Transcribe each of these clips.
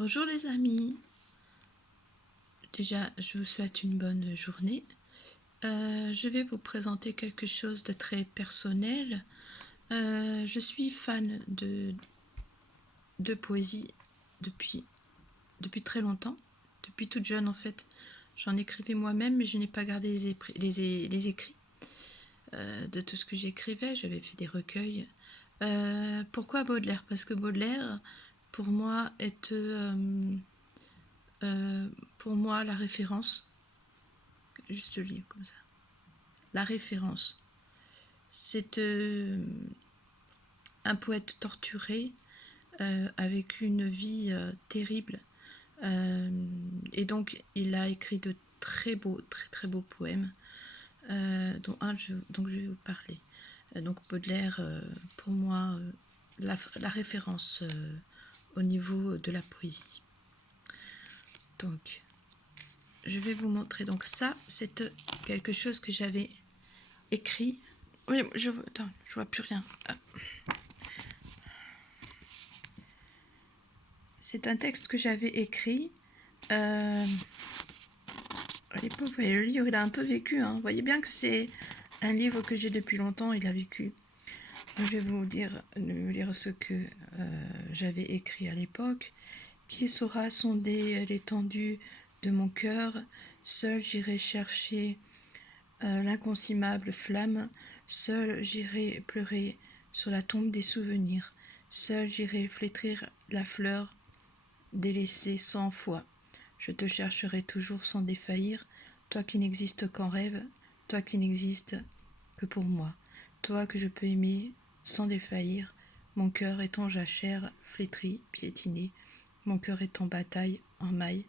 Bonjour les amis, déjà je vous souhaite une bonne journée. Je vais vous présenter quelque chose de très personnel. Je suis fan de poésie depuis très longtemps, depuis toute jeune en fait. J'en écrivais moi-même mais je n'ai pas gardé les écrits de tout ce que j'écrivais. J'avais fait des recueils. Pourquoi Baudelaire? Parce que Baudelaire pour moi est la référence. Juste le livre comme ça. La référence. C'est un poète torturé avec une vie terrible. Et donc il a écrit de très beaux poèmes dont je vais vous parler. Donc Baudelaire, pour moi, la référence au niveau de la poésie. Donc je vais vous montrer. Donc ça, c'est quelque chose que j'avais écrit. Oui, je vois plus rien. C'est un texte que j'avais écrit. À l'époque, vous voyez, le livre, il a un peu vécu. Vous voyez bien que c'est un livre que j'ai depuis longtemps, il a vécu. Je vais vous lire ce que j'avais écrit à l'époque. Qui saura sonder l'étendue de mon cœur? Seul j'irai chercher l'inconcimable flamme. Seul j'irai pleurer sur la tombe des souvenirs. Seul j'irai flétrir la fleur délaissée 100 fois. Je te chercherai toujours sans défaillir, toi qui n'existes qu'en rêve, toi qui n'existes que pour moi, toi que je peux aimer sans défaillir, mon cœur est en jachère, flétri, piétiné, mon cœur est en bataille, en maille.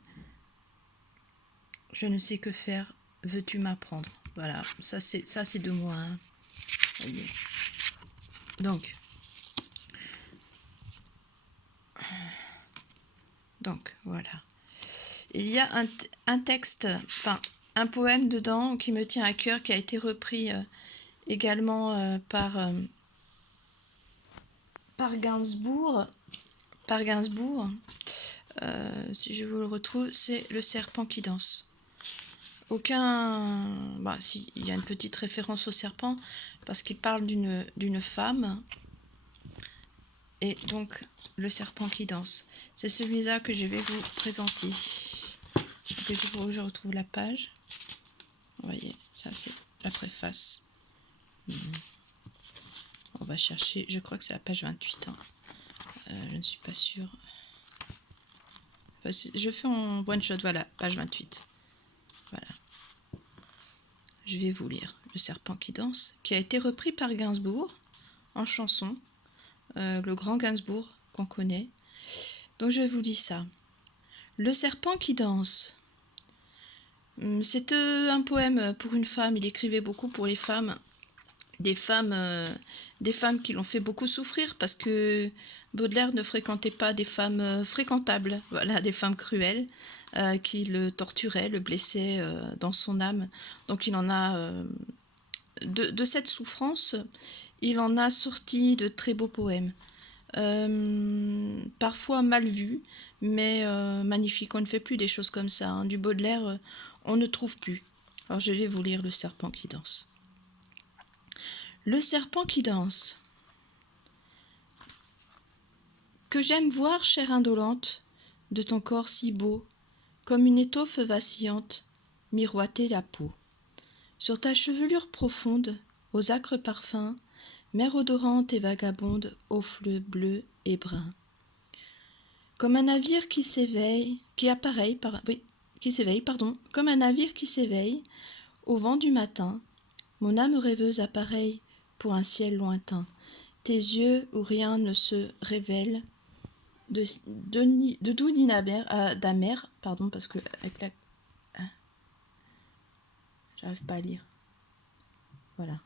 Je ne sais que faire, veux-tu m'apprendre? Voilà, ça c'est de moi. Voyez. Donc voilà. Il y a un texte, enfin un poème dedans qui me tient à cœur, qui a été repris également par Gainsbourg. Si je vous le retrouve, c'est Le serpent qui danse. Si, il y a une petite référence au serpent parce qu'il parle d'une femme. Et donc, Le serpent qui danse. C'est celui-là que je vais vous présenter. Je retrouve la page. Vous voyez, ça c'est la préface. On va chercher, je crois que c'est la page 28. Je ne suis pas sûre. Je fais en one shot, voilà, page 28. Voilà. Je vais vous lire Le serpent qui danse, qui a été repris par Gainsbourg en chanson. Le grand Gainsbourg qu'on connaît. Donc je vous dis ça. Le serpent qui danse. C'est un poème pour une femme. Il écrivait beaucoup pour les femmes. Des femmes qui l'ont fait beaucoup souffrir parce que Baudelaire ne fréquentait pas des femmes fréquentables. Voilà, des femmes cruelles qui le torturaient, le blessaient dans son âme. Donc il en a... de cette souffrance, il en a sorti de très beaux poèmes. Parfois mal vus, mais magnifiques. On ne fait plus des choses comme ça. Du Baudelaire, on ne trouve plus. Alors je vais vous lire Le serpent qui danse. Le serpent qui danse. Que j'aime voir, chère indolente, de ton corps si beau, comme une étoffe vacillante, miroiter la peau. Sur ta chevelure profonde, aux âcres parfums, mer odorante et vagabonde aux fleux bleus et bruns. Comme un navire qui s'éveille, comme un navire qui s'éveille, au vent du matin, mon âme rêveuse appareille pour un ciel lointain. Tes yeux où rien ne se révèle, de doux ni d'amer, parce que avec la... J'arrive pas à lire. Voilà.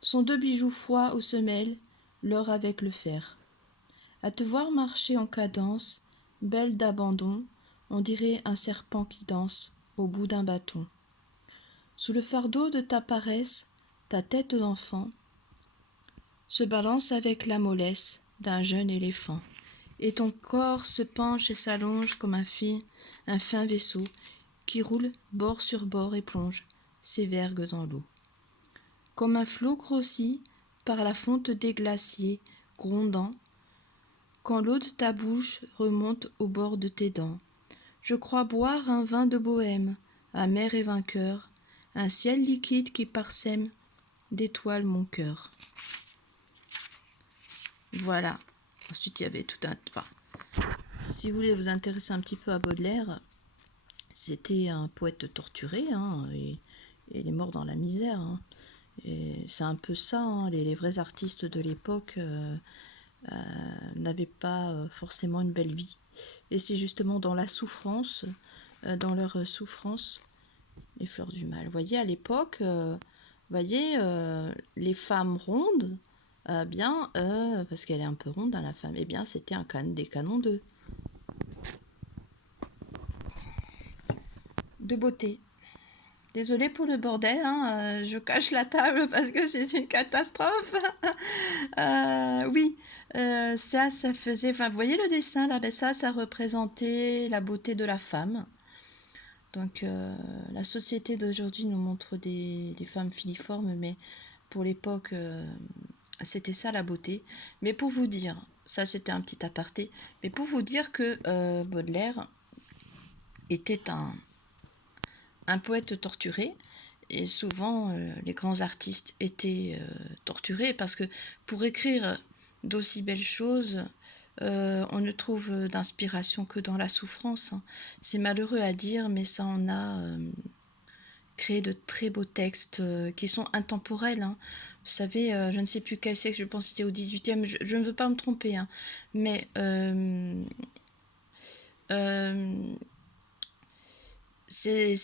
Sont deux bijoux froids aux semelles, l'or avec le fer. À te voir marcher en cadence, belle d'abandon, on dirait un serpent qui danse au bout d'un bâton. Sous le fardeau de ta paresse, ta tête d'enfant se balance avec la mollesse d'un jeune éléphant. Et ton corps se penche et s'allonge comme un fin vaisseau qui roule bord sur bord et plonge ses vergues dans l'eau. Comme un flot grossi par la fonte des glaciers grondant, quand l'eau de ta bouche remonte au bord de tes dents. Je crois boire un vin de bohème, amer et vainqueur, un ciel liquide qui parsème d'étoiles mon cœur. Voilà. Ensuite, il y avait tout un... Enfin, si vous voulez vous intéresser un petit peu à Baudelaire, c'était un poète torturé, hein, et il est mort dans la misère. Hein. Et c'est un peu ça, hein, les vrais artistes de l'époque n'avaient pas forcément une belle vie. Et c'est justement dans la souffrance, dans leur souffrance, les fleurs du mal. Vous voyez, à l'époque, les femmes rondes, parce qu'elle est un peu ronde, hein, la femme, eh bien, c'était des canons de beauté. Désolée pour le bordel, hein, je cache la table parce que c'est une catastrophe. Oui, ça faisait... Enfin, vous voyez le dessin là, ben ça représentait la beauté de la femme. Donc, la société d'aujourd'hui nous montre des femmes filiformes, mais pour l'époque, c'était ça la beauté. Mais pour vous dire, ça c'était un petit aparté, mais pour vous dire que Baudelaire était un poète torturé, et souvent les grands artistes étaient torturés, parce que pour écrire d'aussi belles choses, on ne trouve d'inspiration que dans la souffrance. Hein. C'est malheureux à dire, mais ça en a créé de très beaux textes qui sont intemporels. Hein. Vous savez, je ne sais plus quel siècle, je pense que c'était au 18e, je ne veux pas me tromper, hein, mais ces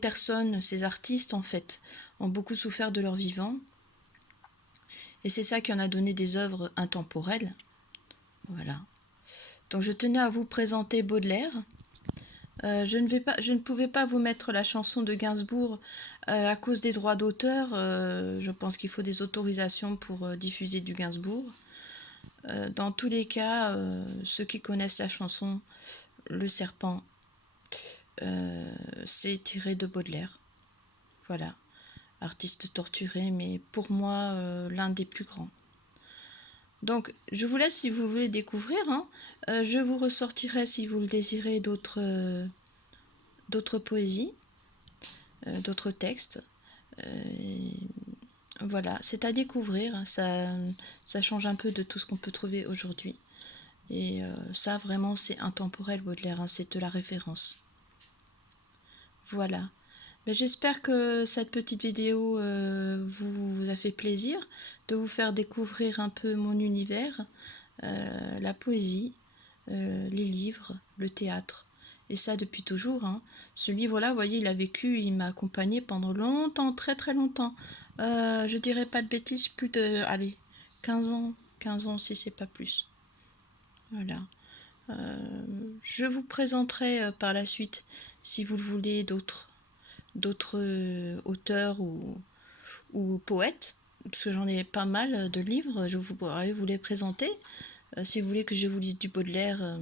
personnes, ces artistes, en fait, ont beaucoup souffert de leur vivant. Et c'est ça qui en a donné des œuvres intemporelles. Voilà. Donc je tenais à vous présenter Baudelaire. Je ne pouvais pas vous mettre la chanson de Gainsbourg à cause des droits d'auteur. Je pense qu'il faut des autorisations pour diffuser du Gainsbourg. Dans tous les cas, ceux qui connaissent la chanson Le Serpent, c'est tiré de Baudelaire. Voilà. Artiste torturé, mais pour moi, l'un des plus grands. Donc, je vous laisse si vous voulez découvrir. Hein. Je vous ressortirai, si vous le désirez, d'autres poésies, d'autres textes. Voilà, c'est à découvrir. Ça change un peu de tout ce qu'on peut trouver aujourd'hui. Et ça, vraiment, c'est intemporel, Baudelaire. Hein, c'est de la référence. Voilà. Mais j'espère que cette petite vidéo vous a fait plaisir de vous faire découvrir un peu mon univers, la poésie, les livres, le théâtre. Et ça depuis toujours. Hein. Ce livre-là, vous voyez, il a vécu, il m'a accompagné pendant longtemps, très très longtemps. Je dirais pas de bêtises, plus de, allez, 15 ans si c'est pas plus. Voilà. Je vous présenterai par la suite, si vous le voulez, d'autres auteurs ou poètes, parce que j'en ai pas mal de livres, je pourrais vous les présenter. Si vous voulez que je vous lise du Baudelaire,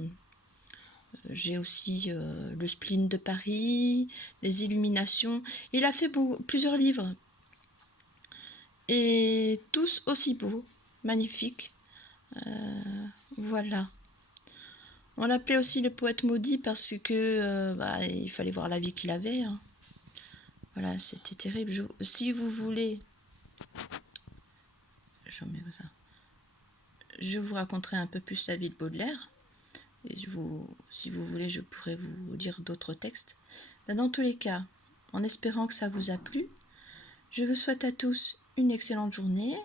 j'ai aussi le spleen de Paris, les Illuminations. Il a fait plusieurs livres, et tous aussi beaux, magnifiques. Voilà. On l'appelait aussi le poète maudit parce que il fallait voir la vie qu'il avait. Hein. Voilà, c'était terrible. Si vous voulez, je vous raconterai un peu plus la vie de Baudelaire. Et si vous voulez, je pourrais vous dire d'autres textes. Dans tous les cas, en espérant que ça vous a plu, je vous souhaite à tous une excellente journée,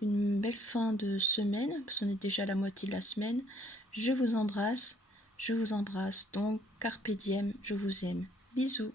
une belle fin de semaine, parce qu'on est déjà à la moitié de la semaine. Je vous embrasse, donc carpe diem, je vous aime. Bisous.